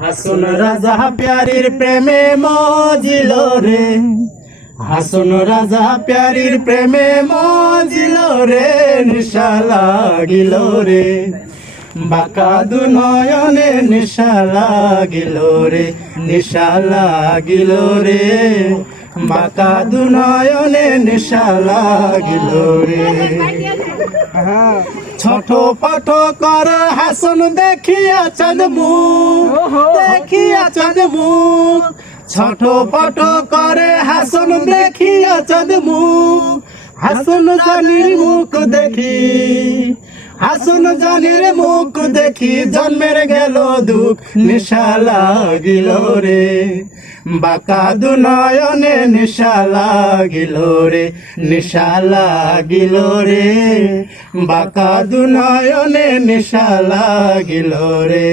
হাসুন রাজা প্যারির প্রেমে মজিল রে, হাসুন রাজা প্যারির প্রেমে মজিল রে, নিশা লাগিল রে, বাঁকা দু নয়নে নিশা লাগিল রে, নিশা লাগিল রে, বাঁকা দু নয়নে নিশা লাগিল রে। ছোট পাঠ কর হাসন দেখিয়া চাঁদ মুখ, দেখিয়া চাঁদ মুখ, ছোট পাঠ করে হাসন দেখিয়া চাঁদ মুখ, হাসন জানির মুখ দেখি, হাসন জানির মুখ দেখি জন্মের গেল দুঃখ, নিশা লাগিল রে, বাঁকা দু নয়নে নিশা লাগিল রে, নিশা লাগিল রে, বাঁকা দু নয়নে নিশা লাগিল রে।